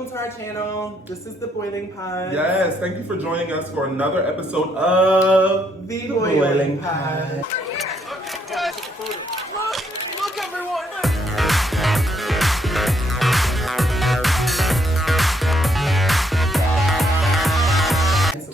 welcome to our channel. This is the Boiling Pot. Yes, thank you for joining us for another episode of The Boiling Pot. Look everyone!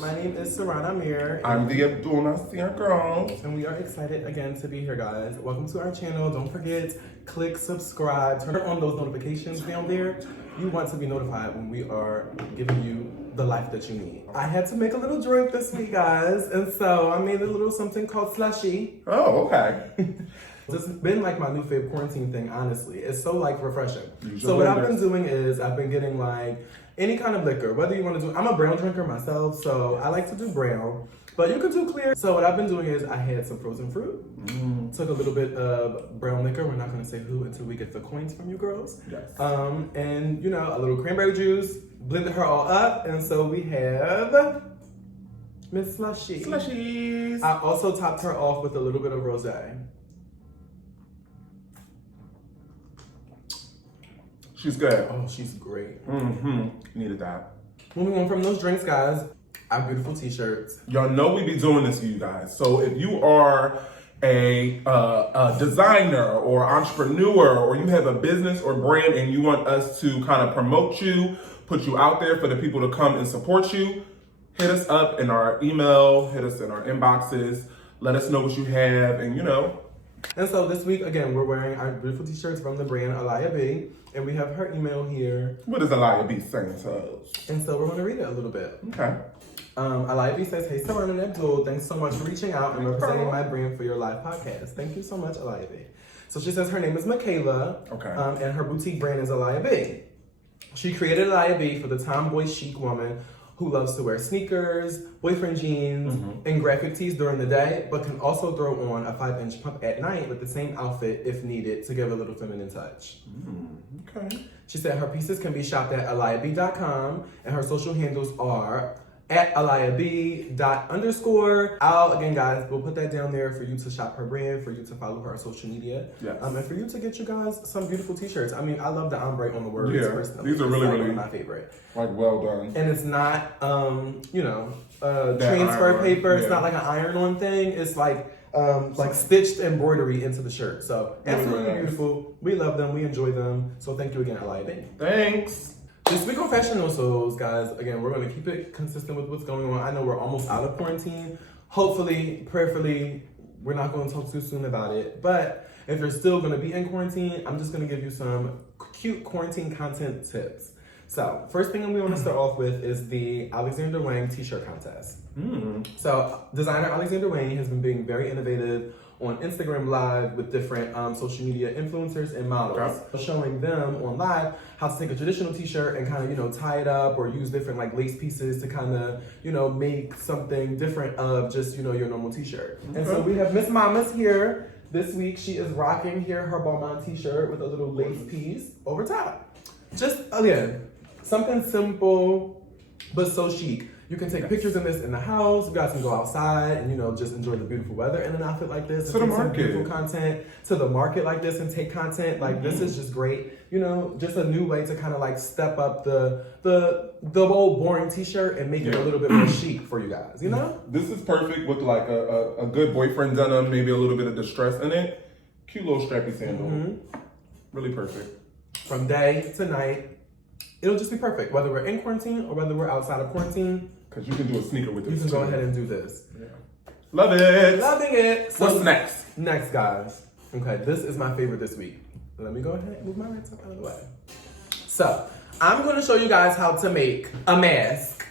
My name is Sarana Amir. I'm the Abdul Nasir girl. And we are excited again to be here, guys. Welcome to our channel. Don't forget, click subscribe, turn on those notifications down there. You want to be notified when we are giving you the life that you need. I had to make a little drink this week, guys. And so I made a little something called slushy. Oh, okay. This has been like my new favorite quarantine thing, honestly. It's so like refreshing. Use So your what blender. I've been doing is I've been getting like any kind of liquor, whether you want to do, I'm a brown drinker myself, so I like to do brown, but you can do clear. So what I've been doing is I had some frozen fruit, took a little bit of brown liquor, we're not gonna say who until we get the coins from you girls. Yes. And you know, a little cranberry juice, blended her all up, and so we have Miss Slushy. Slushies. I also topped her off with a little bit of rosé. She's good. Oh, she's great. Needed that. Moving on from those drinks, guys, our beautiful t-shirts. Y'all know we be doing this for you guys. So if you are a designer or entrepreneur, or you have a business or brand and you want us to kind of promote you, put you out there for the people to come and support you, hit us up in our email, hit us in our inboxes, let us know what you have, and you know. And so this week, again, we're wearing our beautiful t-shirts from the brand eliahB, and we have her email here. What is eliahB saying to us? And so we're going to read it a little bit. Okay. eliahB says, "Hey, Sarana and Abdul, thanks so much for reaching out and representing my brand for your live podcast. Thank you so much, eliahB." So she says her name is Michaela, Okay. and her boutique brand is eliahB. She created eliahB for the tomboy chic woman who loves to wear sneakers, boyfriend jeans, and graphic tees during the day, but can also throw on a 5-inch pump at night with the same outfit if needed to give a little feminine touch. Okay. She said her pieces can be shopped at eliahB.com, and her social handles are at eliahB_. Again, guys, we'll put that down there for you to shop her brand, for you to follow her on social media, Yes. and for you to get you guys some beautiful t-shirts. I mean, I love the ombre on the words. Yeah, personally. these are It's really, like really- one of my favorite. Like, well done. And it's not, you know, That transfer iron-on, paper. It's yeah. not like an iron-on thing. It's like stitched embroidery into the shirt. So Really, absolutely really nice. beautiful. We love them. We enjoy them. So thank you again, eliahB. Thanks. This week on Fashion Souls, guys, again, we're going to keep it consistent with what's going on. I know we're almost out of quarantine. Hopefully, prayerfully, we're not going to talk too soon about it. But if you're still going to be in quarantine, I'm just going to give you some cute quarantine content tips. So, first thing we want to start off with is the Alexander Wang t-shirt contest. So, designer Alexander Wang has been being very innovative on Instagram Live with different social media influencers and models, showing them on live how to take a traditional t-shirt and kind of, you know, tie it up or use different like lace pieces to kind of, you know, make something different of just, you know, your normal t-shirt. And so we have Miss Mama's here this week. She is rocking here her Balmain t-shirt with a little lace piece over top. Just, again, something simple, but so chic. You can take pictures in this in the house. You guys can go outside and, you know, just enjoy the beautiful weather in an outfit like this. To the and take some market. beautiful content to the market like this and take content. Like, this is just great. You know, just a new way to kind of like step up the old boring t-shirt and make it a little bit more chic for you guys, you know? This is perfect with like a good boyfriend denim, maybe a little bit of distress in it. Cute little strappy sandal. Really perfect. From day to night, it'll just be perfect. Whether we're in quarantine or whether we're outside of quarantine, Because you can do a sneaker with this. you can go too. ahead and do this. Yeah. Love it. Loving it. So What's next? Next, guys. Okay, this is my favorite this week. Let me go ahead and move my rants up out of the way. So, I'm going to show you guys how to make a mask.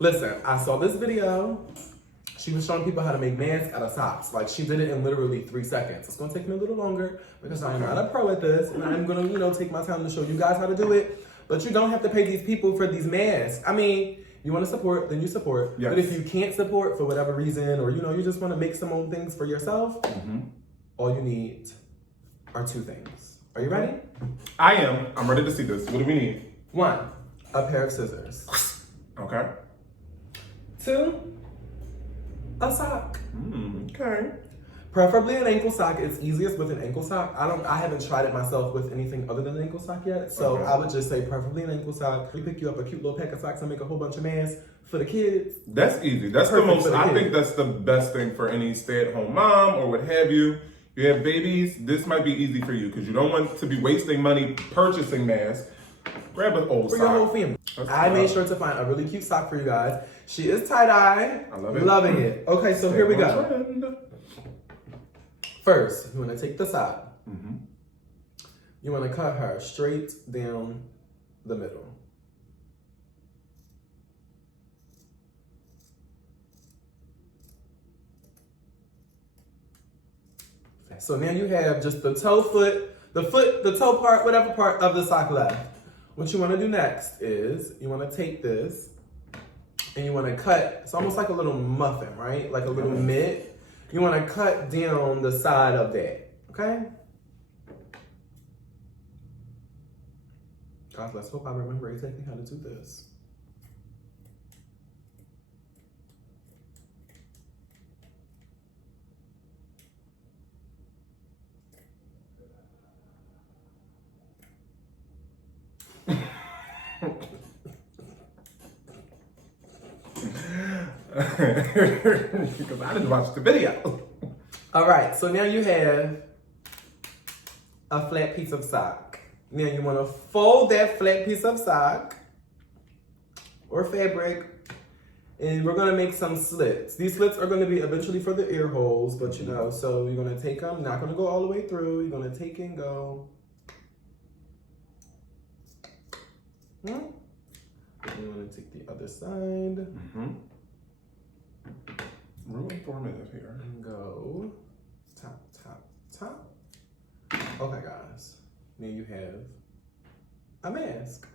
Listen, I saw this video. She was showing people how to make masks out of socks. Like, she did it in literally 3 seconds. It's going to take me a little longer because I'm not a pro at this. And I'm going to, you know, take my time to show you guys how to do it. But you don't have to pay these people for these masks. I mean, you want to support, then you support. Yes. But if you can't support for whatever reason, or, you know, you just want to make some own things for yourself, all you need are 2 things. Are you ready? I am. I'm ready to see this. What do we need? 1, a pair of scissors. Okay. 2, a sock. Okay. Preferably an ankle sock. It's easiest with an ankle sock. I haven't tried it myself with anything other than an ankle sock yet. So Okay. I would just say preferably an ankle sock. We pick you up a cute little pack of socks and make a whole bunch of masks for the kids. That's easy. That's the Perfect most, for the I kids. think that's the best thing for any stay-at-home mom or what have you. You have babies, this might be easy for you because you don't want to be wasting money purchasing masks. Grab an old For sock. your whole family. That's I cool. made sure to find a really cute sock for you guys. She is tie-dye. I love it. Loving it. Okay, so here we Stay on go. trend. First, you want to take the sock. Mhm. You want to cut her straight down the middle. So now you have just the toe the toe part, whatever part of the sock left. What you want to do next is you want to take this and you want to cut, it's almost like a little muffin, right? Like a little mitt. You want to cut down the side of that, okay? Guys, let's hope I remember exactly how to do this. Because I didn't watch the video. All right, so now you have a flat piece of sock. Now you want to fold that flat piece of sock or fabric, and we're gonna make some slits. These slits are gonna be eventually for the ear holes, but you know, so you're gonna take them, not gonna go all the way through, you're gonna take and go. You wanna take the other side. Mm-hmm. Real informative here. And go top, top, top. Okay, guys. Now you have a mask.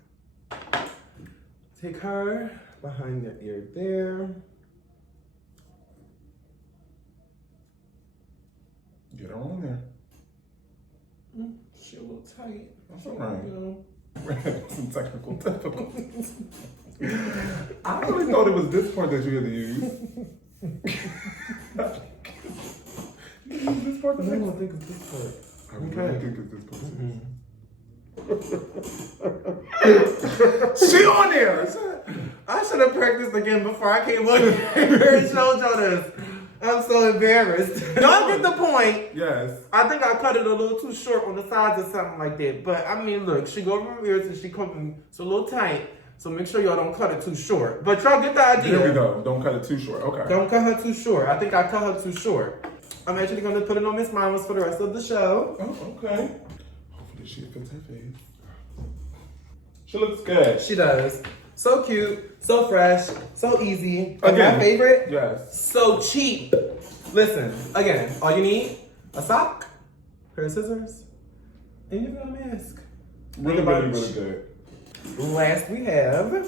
Take her behind the ear there. Get her on there. She a little tight. That's all right. You know. We're having some technical difficulties. I really thought it was this part that you had to use. You use this part to I fix don't it? think it's this part. I really think it's this part. She on there. I should have practiced again before I came on here and showed y'all this. I'm so embarrassed. Y'all get the point. Yes. I think I cut it a little too short on the sides or something like that. But I mean, look, she go from ears and she comes, it's a little tight. So make sure y'all don't cut it too short. But y'all get the idea. There we go. Don't cut it too short. Okay. Don't cut her too short. I think I cut her too short. I'm actually going to put it on Miss Mama's for the rest of the show. Oh, okay. Hopefully she fits her face. She looks good. She does. So cute, so fresh, so easy. And Again. my favorite, Yes. so cheap. Listen, again, all you need, a sock, pair of scissors, and you got a mask. Really, Think about really, it. really good. Last, we have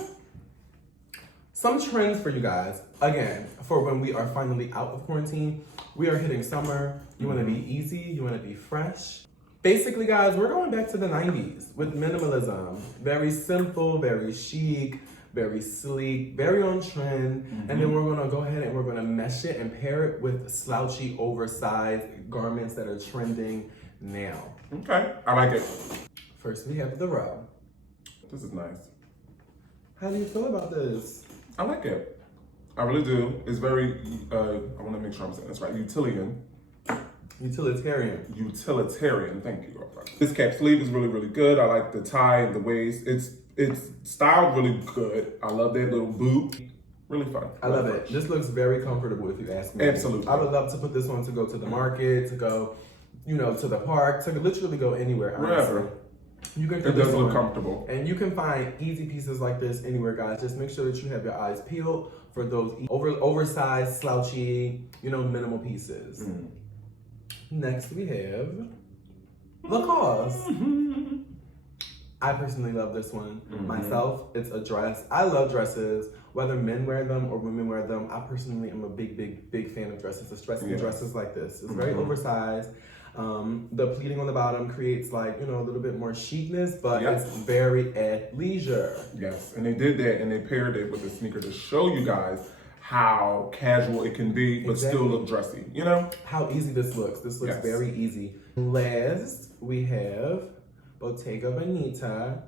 some trends for you guys. Again, for when we are finally out of quarantine, we are hitting summer. You want to be easy, you want to be fresh. Basically, guys, we're going back to the 90s with minimalism. Very simple, very chic, very sleek, very on trend. And then we're going to go ahead and we're going to mesh it and pair it with slouchy, oversized garments that are trending now. Okay. I like it. First, we have the row. This is nice. How do you feel about this? I like it. I really do. It's very, I want to make sure I'm saying this right, utilitarian. Utilitarian. Utilitarian, thank you. This cap sleeve is really, really good. I like the tie and the waist. It's styled really good. I love that little boot. Really fun. I love it. This looks very comfortable if you ask me. Absolutely. I would love to put this on to go to the market, to go, you know, to the park, to literally go anywhere. Honestly. Wherever. You can It put does this look on. comfortable. And you can find easy pieces like this anywhere, guys. Just make sure that you have your eyes peeled for those oversized, slouchy, you know, minimal pieces. Next, we have Lacoste. I personally love this one. Myself, it's a dress. I love dresses, whether men wear them or women wear them. I personally am a big, big, big fan of dresses, especially dresses like this. It's very oversized. The pleating on the bottom creates like, you know, a little bit more chicness, but it's very athleisure. Yes, and they did that and they paired it with a sneaker to show you guys how casual it can be, but still look dressy, you know? How easy this looks. This looks very easy. Last, we have Bottega Veneta.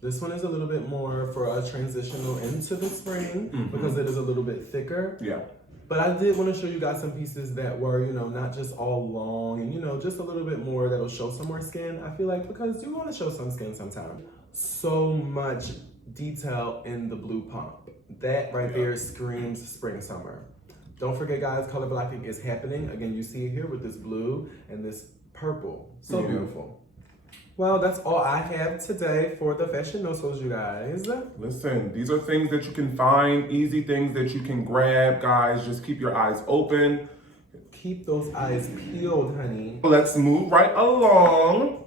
This one is a little bit more for a transitional into the spring because it is a little bit thicker. Yeah. But I did want to show you guys some pieces that were, you know, not just all long and, you know, just a little bit more that'll show some more skin. I feel like because you want to show some skin sometimes. So much detail in the blue pump. That right there screams spring, summer. Don't forget, guys, color blocking is happening. Again, you see it here with this blue and this purple. So beautiful. Well, that's all I have today for the fashion notes, you guys. Listen, these are things that you can find, easy things that you can grab, guys. Just keep your eyes open. Keep those eyes peeled, honey. Let's move right along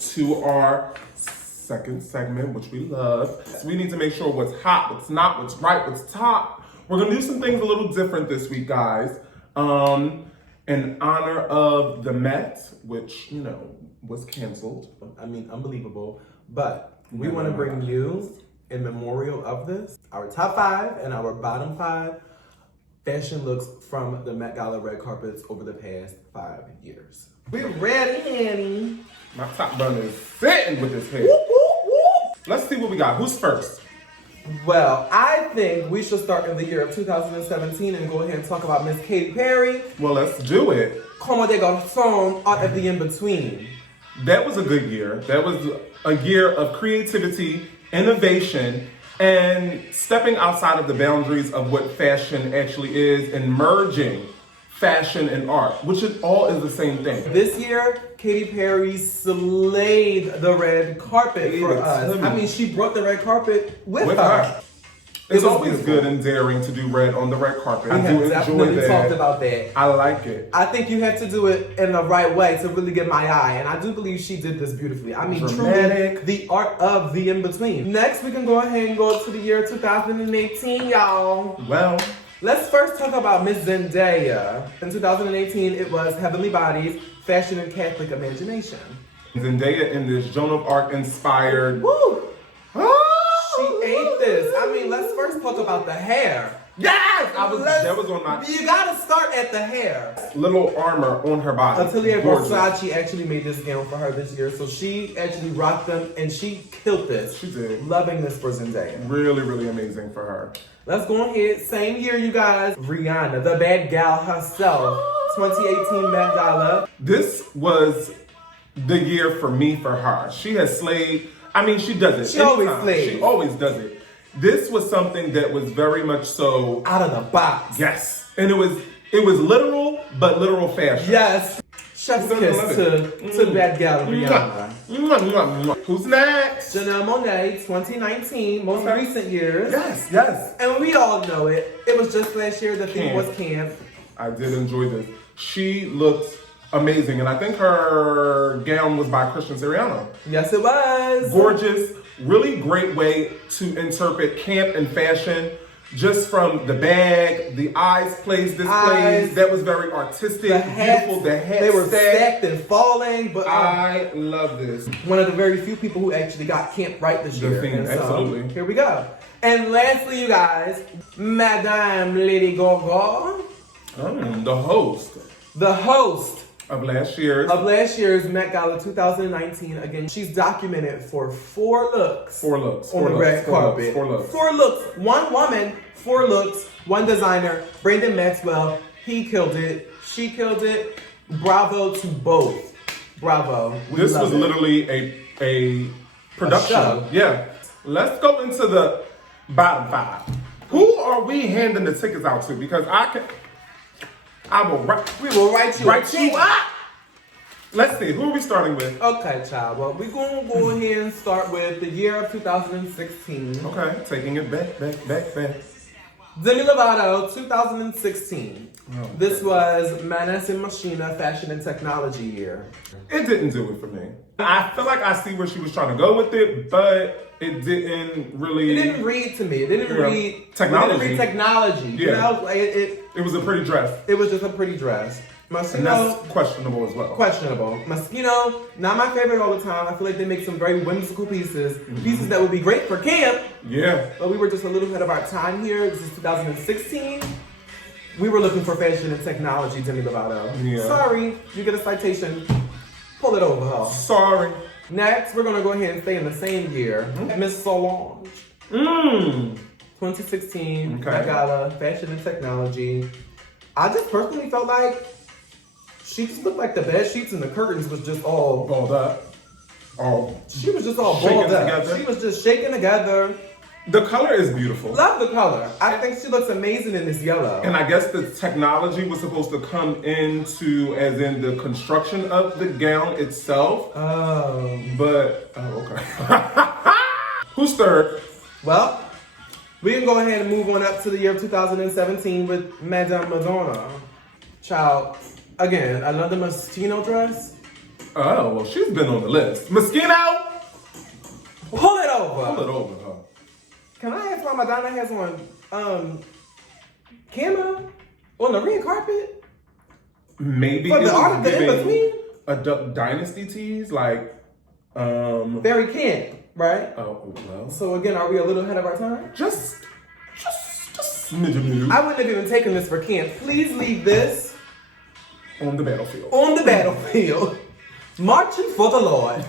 to our second segment, which we love. So we need to make sure what's hot, what's not, what's right, what's top. We're gonna do some things a little different this week, guys. In honor of the Met, which, you know, was canceled. I mean, unbelievable. But we want to bring you, in memorial of this, our top 5 and our bottom 5 fashion looks from the Met Gala red carpets over the past 5 years. We're ready, Annie. My top bun is sitting with this hair. Whoop, whoop, whoop. Let's see what we got. Who's first? Well, I think we should start in the year of 2017 and go ahead and talk about Miss Katy Perry. Well, let's do it. Como des Garçons, Art of the In-Between. That was a good year. That was a year of creativity, innovation, and stepping outside of the boundaries of what fashion actually is and merging fashion and art, which is all is the same thing. This year, Katy Perry slayed the red carpet for us. I mean, she brought the red carpet with her. It's always good and daring to do red on the red carpet. I do enjoy that. Talked about that. I like it. I think you have to do it in the right way to really get my eye, and I do believe she did this beautifully. I mean, dramatic. Truly, the art of the in-between. Next, we can go ahead and go to the year 2018, y'all. Well, let's first talk about Miss Zendaya. In 2018, it was Heavenly Bodies, Fashion and Catholic Imagination. Zendaya in this Joan of Arc inspired. Woo! She ate this. I mean, let's first talk about the hair. Yes! That was on my... You gotta start at the hair. Little armor on her body. Atelier Versace actually made this gown for her this year, so she actually rocked them and she killed this. She did. Loving this for Zendaya. Really, really amazing for her. Let's go ahead. Same year, you guys. Rihanna, the bad gal herself. 2018 Met Gala. This was the year for me for her. She has slayed. I mean, she does it. She always slays. She always does it. This was something that was very much so out of the box. Yes, and it was literal, but literal fashion. Yes. Chef's kiss to bad gal Rihanna. Who's next? Janelle Monáe, 2019, most recent years. Yes, yes. And we all know it. It was just last year. The theme was camp. I did enjoy this. She looked amazing, and I think her gown was by Christian Siriano. Yes, it was. Gorgeous, really great way to interpret camp and fashion. Just from the bag, the eyes placed, displays, that was very artistic, beautiful. The hats, they were stacked and falling, but I love this. One of the very few people who actually got camp right this year. Theme, absolutely. Here we go. And lastly, you guys, Madame Lady Gaga. The host. The host. Of last year's Met Gala 2019. Again, she's documented for 4 looks. 4 looks. On the red carpet. 4 looks. 4 looks. 1 woman, 4 looks, 1 designer. Brandon Maxwell. He killed it. She killed it. Bravo to both. Bravo. This was literally a production. show. Yeah. Let's go into the bottom 5. Who are we handing the tickets out to? Because we will write you up. Let's see, who are we starting with? Okay, child. Well, we're going to go ahead and start with the year of 2016. Okay, taking it back. Demi Lovato, 2016. This was Manas and Machina Fashion and Technology year. It didn't do it for me. I feel like I see where she was trying to go with it, but it didn't really... It didn't read to me. It didn't read... Technology. It didn't read technology. Yeah. You know, it was a pretty dress. It was just a pretty dress. And that's questionable as well. Questionable. Moschino, not my favorite all the time. I feel like they make some very whimsical pieces. Pieces that would be great for camp. Yeah. But we were just a little ahead of our time here. This is 2016. We were looking for fashion and technology, Demi Lovato. Yeah. Sorry, you get a citation. Pull it over, huh? Sorry. Next, we're gonna go ahead and stay in the same year. Miss Solange. 2016, Met Gala, fashion and technology. I just personally felt like she just looked like the bed sheets and the curtains was just all balled up. She was just all shaking balled up. together. She was just shaking together. The color is beautiful. Love the color. I think she looks amazing in this yellow. And I guess the technology was supposed to come into, as in the construction of the gown itself. Oh. But, okay. Who's third? Well, we can go ahead and move on up to the year 2017 with Madame Madonna. Child, again, another Moschino dress. Oh, well, she's been on the list. Moschino! Pull it over. Pull it over, huh? Can I ask why Madonna has on camo on the red carpet? Maybe For it the was art of the giving in-between? a Duck Dynasty tease, like, Very camp, right? oh, well. So again, are we a little ahead of our time? Just smidgen I wouldn't have even taken this for camp. Please leave this on the battlefield. on the battlefield, marching for the Lord.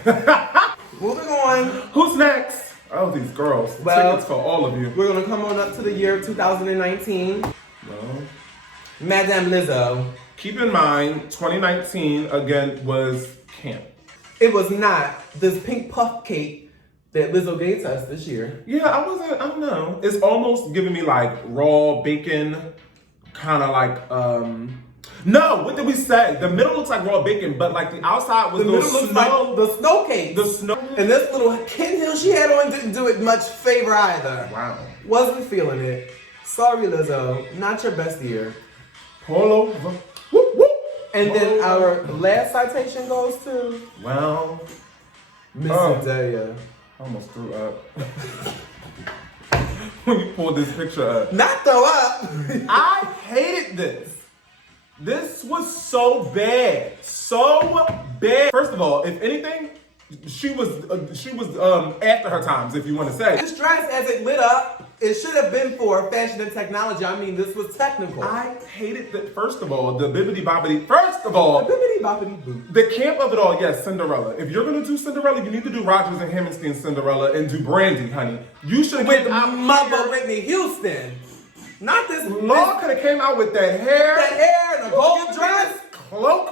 Moving on. Who's next? Oh, these girls. Well, tickets for all of you. We're gonna come on up to the year 2019. Well, Madame Lizzo. keep in mind, 2019 again was camp. It was not this pink puff cake that Lizzo gave to us this year. Yeah, I don't know. It's almost giving me like raw bacon, kind of like, no, what did we say? The middle looks like raw bacon, but like the outside was The middle looks like the snow cake. The snow. And this little Ken Hill she had on didn't do it much favor either. Wow. Wasn't feeling it. Sorry, Lizzo. Not your best year. Pull over. Whoop, whoop. And then our last citation goes to Well, Miss Oh. Zendaya. I almost threw up. When you pulled this picture up. Not throw up. I hated this. This was so bad. So bad. First of all, if anything, she was after her times, if you want to say. This dress, as it lit up, it should have been for fashion and technology. I mean, this was technical. I hated that. First of all, the bibbity bobbity. First of all, The bibbidi boppity boop. the camp of it all, yes, Cinderella. If you're gonna do Cinderella, you need to do Rodgers and Hammerstein's Cinderella and do Brandy, honey. You should With get the Mother Whitney Houston. Not this Law could have came out with that hair, that hair and a gold dress. cloak.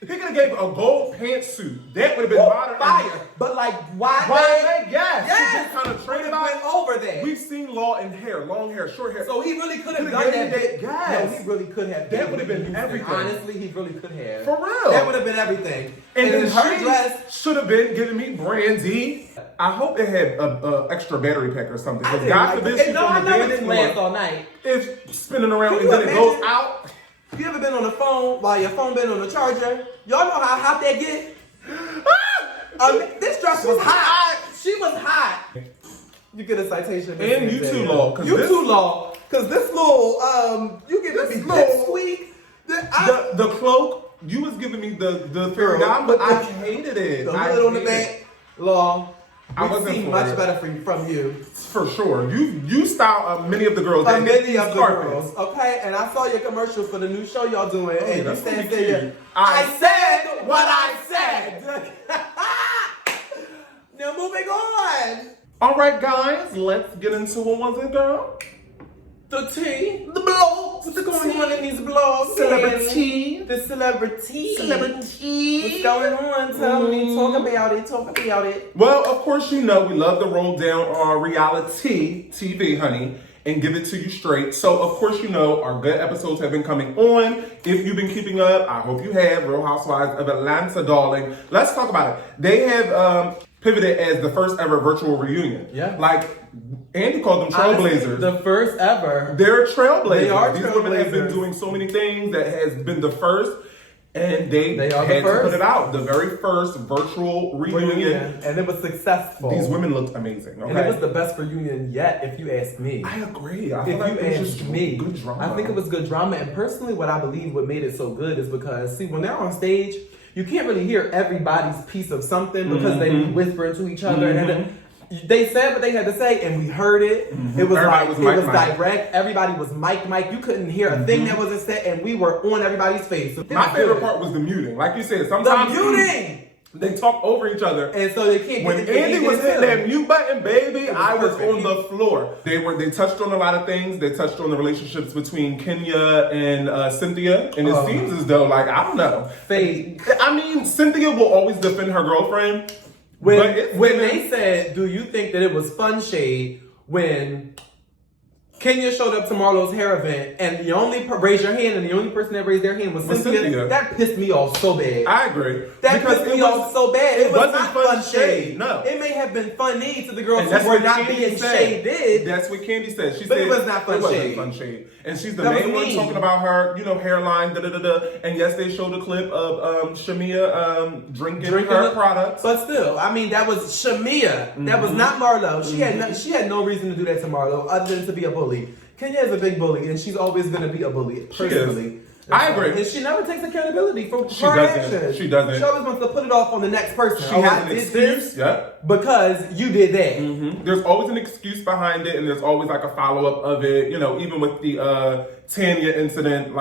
He could have gave a gold pantsuit. That would have been modern. Fire. But like, why? Why? Yes. Yes. Kind of Would trade have went over there. We've seen Law in hair, long hair, short hair. So he really could have Could've done gave that. me that- yes. No, he really could have. That given would have been Houston. everything. Honestly, he really could have. For real. That would have been everything. And then her she dress. should have been giving me Brandy. I hope it had a extra battery pack or something. I Because didn't God like forbid it. she's No, I on the know it dance didn't last floor. all night. It's spinning around Can and you then it goes imagine? out. You ever been on the phone while your phone been on the charger? Y'all know how hot that get? This dress was hot. She was hot. You get a citation. Miss And you Zendaya. too, Law, 'cause You this- too, Law. Because this little, you giving This me little- this week. The cloak, you was giving me the fairy Girl, godmother, but but I hated it. The I hood on the hated it. back. Law. I We've wasn't seen for much it. better from you. For sure. You style many of the girls that hit Many these of the carpets. girls, okay? And I saw your commercial for the new show y'all doing, and you that's said, pretty cute. I said what I said. Now moving on. All right, guys, let's get into what was it, girl? The tea, the blogs. What's going on in these blogs? Celebrity. The celebrity. Celebrity. What's going on? Tell me. Talk about it. Talk about it. Well, of course, you know we love to roll down our reality TV, honey, and give it to you straight. So, of course, you know our good episodes have been coming on. If you've been keeping up, I hope you have. Real Housewives of Atlanta, darling. Let's talk about it. They have pivoted as the first ever virtual reunion. Yeah. Like, Andy called them trailblazers. Honestly, the first ever. They're trailblazers. They are These women have been trailblazers. doing so many things that has been the first. And they are had the to first. put it out. The very first virtual reunion. And it was successful. These women looked amazing. Okay? And it was the best reunion yet, if you ask me. I agree. I If feel like you it was ask just me, good drama. I think it was good drama. And personally, what I believe what made it so good is because, see, when they're on stage, you can't really hear everybody's piece of something because they be whispering to each other. And they said what they had to say, and we heard it. It was Everybody was direct. Everybody was mic. You couldn't hear a thing that wasn't said, and we were on everybody's face. So My favorite part was the muting. Like you said, sometimes the muting. they talk over each other. And so they can't When get it. Andy was hitting that mute button, baby, I was perfect. on the floor. They touched on a lot of things. They touched on the relationships between Kenya and Cynthia. And it seems as though, like, I don't know. Fake. I mean, Cynthia will always defend her girlfriend. When when they said, do you think that it was fun shade when Kenya showed up to Marlo's hair event and the only raised your hand and the only person that raised their hand was Cynthia? That pissed me off so bad. I agree. That pissed me off so bad. It was wasn't not fun fun shade. No. It may have been funny to the girls And that's who were what not Candy being said. shaded. That's what Candy said. She But said it was not fun it wasn't shade. fun shade. And she's the That main was one mean. talking about her, hairline, And yes, they showed a clip of Shamia drinking her products. But still, I mean, that was Shamia. That was not Marlo. She had no reason to do that to Marlo other than to be a bully. Kenya is a big bully, and she's always going to be a bully, personally. I agree. And she never takes accountability for She her doesn't. actions. She doesn't. She always wants to put it off on the next person. She I has an did excuse. this Yeah. because you did that. There's always an excuse behind it, and there's always like a follow up of it. Even with the Tanya incident,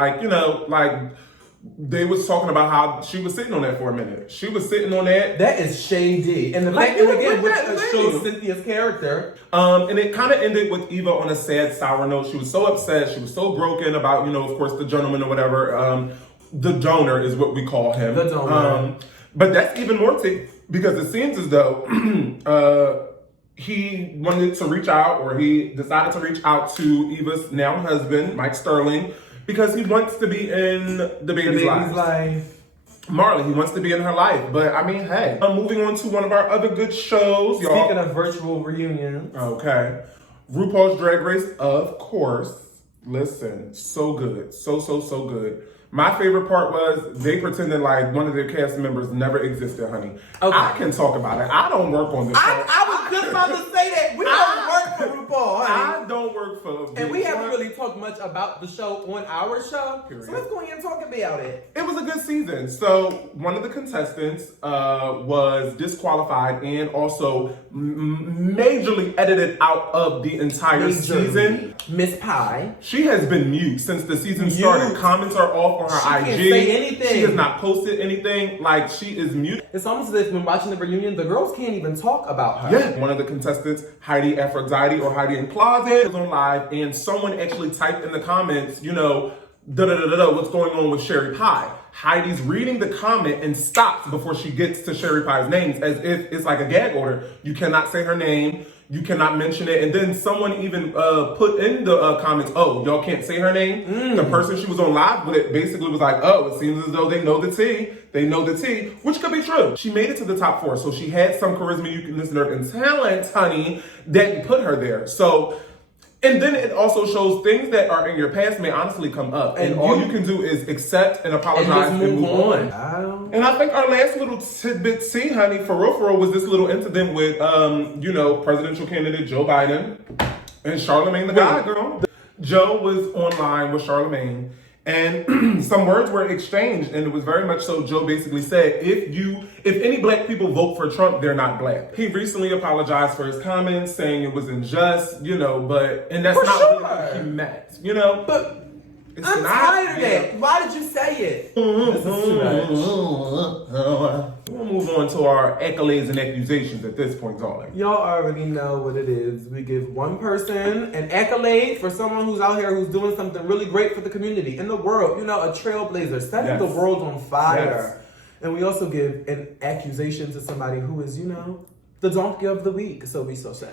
they was talking about how she was sitting on that for a minute. She was sitting on that. That is shady. And the Like, fact you that, would again, put which that in shows there. Cynthia's character. And it kind of ended with Eva on a sad, sour note. She was so upset. She was so broken about, of course, the gentleman or whatever. The donor is what we call him. The donor. But that's even more because it seems as though he wanted to reach out, or he decided to reach out to Eva's now husband, Mike Sterling, because he wants to be in the baby's life. Marley, he wants to be in her life. But I mean, hey, I'm moving on to one of our other good shows, y'all. Speaking of virtual reunions. Okay. RuPaul's Drag Race, of course. Listen, so good. So good. My favorite part was they pretended like one of their cast members never existed, honey. Okay. I can talk about it. I don't work on this show. I was just about to say that. We don't work for RuPaul, honey. I don't work for And we haven't really talked much about the show on our show. Period. So let's go ahead and talk about it. It was a good season. So one of the contestants was disqualified and also majorly edited out of the entire season. Miss Pie. She has been mute since the season started. Comments are off on her IG. Can't say anything. She has not posted anything. Like, she is mute. It's almost as if when watching the reunion, the girls can't even talk about her. Yeah. One of the contestants, Heidi Aphrodite or Heidi in Closet, was on live, and someone actually typed in the comments, what's going on with Sherry Pie. Heidi's reading the comment and stops before she gets to Sherry Pie's names, as if it's like a gag order. You cannot say her name. You cannot mention it. And then someone even put in the comments, oh, y'all can't say her name. The person she was on live with basically was like, oh, it seems as though they know the tea. They know the tea, which could be true. She made it to the top 4, so she had some charisma, uniqueness, nerve, and talent, honey, that put her there. So, and then it also shows things that are in your past may honestly come up. And all you can do is accept and apologize and move on. Wow. And I think our last little tidbit, honey, for real, was this little incident with, presidential candidate Joe Biden and Charlamagne the Guy Girl. Joe was online with Charlamagne, and some words were exchanged, and it was very much so. Joe basically said, if any black people vote for Trump, they're not black. He recently apologized for his comments, saying it was unjust, and that's For not sure. what he meant, But It's I'm not, tired of that. Why did you say it? This is too much. We'll move on to our accolades and accusations at this point, darling. Y'all already know what it is. We give one person an accolade for someone who's out here who's doing something really great for the community, in the world. A trailblazer, setting the world on fire. Yes. And we also give an accusation to somebody who is, the donkey of the week, so we so say.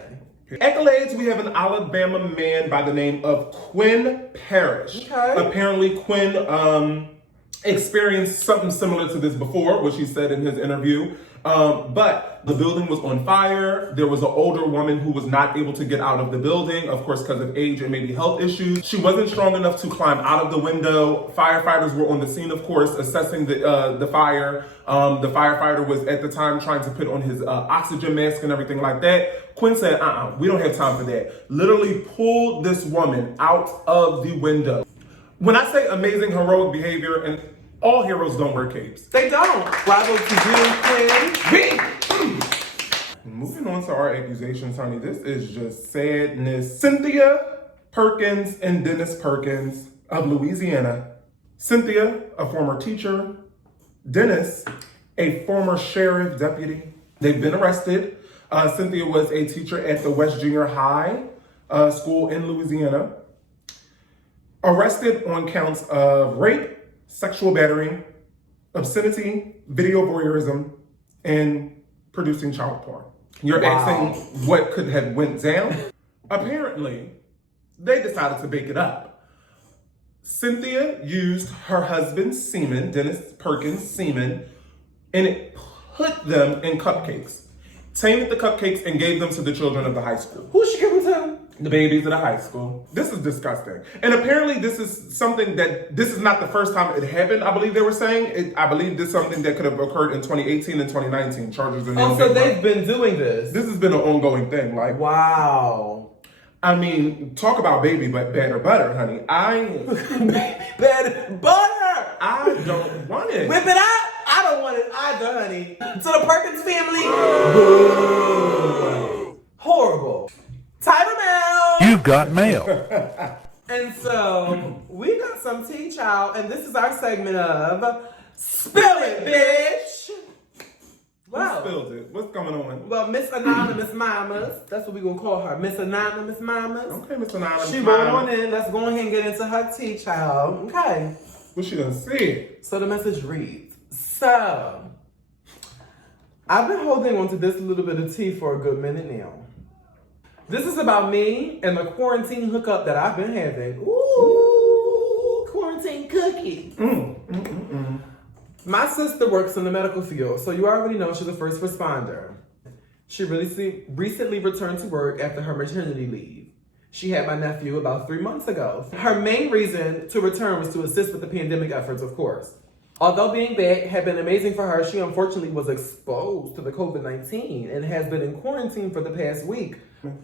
Accolades, we have an Alabama man by the name of Quinn Parrish. Okay. Apparently, Quinn experienced something similar to this before, which he said in his interview. But the building was on fire. There was an older woman who was not able to get out of the building, of course, because of age and maybe health issues. She wasn't strong enough to climb out of the window. Firefighters were on the scene, of course, assessing the fire. The firefighter was at the time trying to put on his oxygen mask and everything like that. Quinn said, we don't have time for that. Literally pulled this woman out of the window. When I say amazing heroic behavior, and all heroes don't wear capes. They don't. Bravo to you, Quinn. Moving on to our accusations, honey. This is just sadness. Cynthia Perkins and Dennis Perkins of Louisiana. Cynthia, a former teacher. Dennis, a former sheriff deputy. They've been arrested. Cynthia was a teacher at the West Junior High school in Louisiana. Arrested on counts of rape, sexual battery, obscenity, video voyeurism, and producing child porn. You're asking what could have went down? Apparently, they decided to bake it up. Cynthia used her husband's semen, Dennis Perkins' semen, and it put them in cupcakes. Tainted the cupcakes and gave them to the children of the high school. Who she give them to? The babies of the high school. This is disgusting. And apparently this is something this is not the first time it happened, I believe they were saying. I believe this is something that could have occurred in 2018 and 2019. Charges are Oh, so they've been doing this. This has been an ongoing thing. Like, wow. I mean, talk about baby batter butter, honey. Baby butter. I don't want it. Whip it out. I don't want it either, honey. To the Perkins family. Horrible. Title mail. You've got mail. And so we got some tea, child, and this is our segment of Spill It, Bitch. Who spilled it? What's going on? Well, Miss Anonymous Mamas, that's what we're gonna call her, Miss Anonymous Mamas. Okay, Miss Anonymous. She rolled on in. Let's go ahead and get into her tea, child. Okay. What she done said? So the message reads, so, I've been holding on to this little bit of tea for a good minute now. This is about me and the quarantine hookup that I've been having. Ooh, quarantine cookie. My sister works in the medical field, so you already know she's a first responder. She recently returned to work after her maternity leave. She had my nephew about 3 months ago. Her main reason to return was to assist with the pandemic efforts, of course. Although being back had been amazing for her, she unfortunately was exposed to the COVID-19 and has been in quarantine for the past week.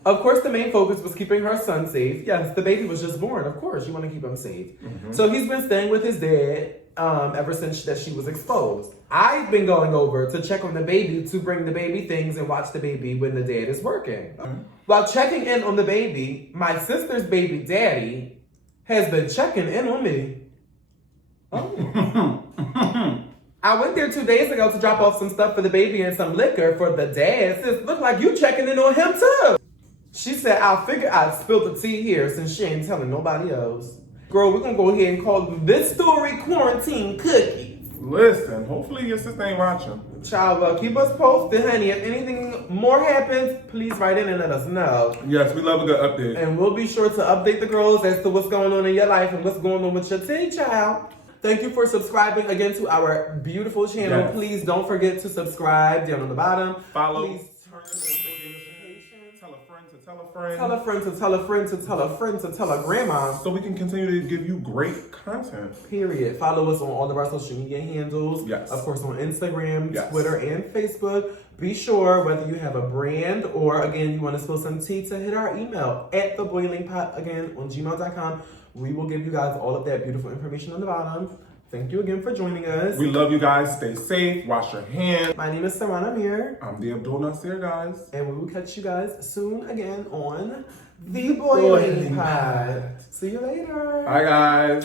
Of course, the main focus was keeping her son safe. Yes, the baby was just born. Of course, you want to keep him safe. So he's been staying with his dad ever since that she was exposed. I've been going over to check on the baby, to bring the baby things and watch the baby when the dad is working. While checking in on the baby, my sister's baby daddy has been checking in on me. I went there 2 days ago to drop off some stuff for the baby and some liquor for the dad. Sis, look like you checking in on him too. She said, I figured I'd spill the tea here since she ain't telling nobody else. Girl, we're gonna go ahead and call this story Quarantine Cookies. Listen, hopefully your sister ain't watching. Child, well, keep us posted, honey. If anything more happens, please write in and let us know. Yes, we love a good update. And we'll be sure to update the girls as to what's going on in your life and what's going on with your tea, child. Thank you for subscribing again to our beautiful channel. Yes. Please don't forget to subscribe down on the bottom. Follow. Please turn on notifications. Tell a friend to tell a friend. Tell a friend to tell a friend to tell a friend to tell a grandma. So we can continue to give you great content. Period. Follow us on all of our social media handles. Yes. Of course, on Instagram, Yes. Twitter, and Facebook. Be sure, whether you have a brand or, again, you want to spill some tea, to hit our email at theboilingpot, again, on gmail.com. We will give you guys all of that beautiful information on the bottom. Thank you again for joining us. We love you guys. Stay safe. Wash your hands. My name is Sarana Mir. I'm the Abdul Nasir, guys. And we will catch you guys soon again on The Boiling Pot. See you later. Bye, guys.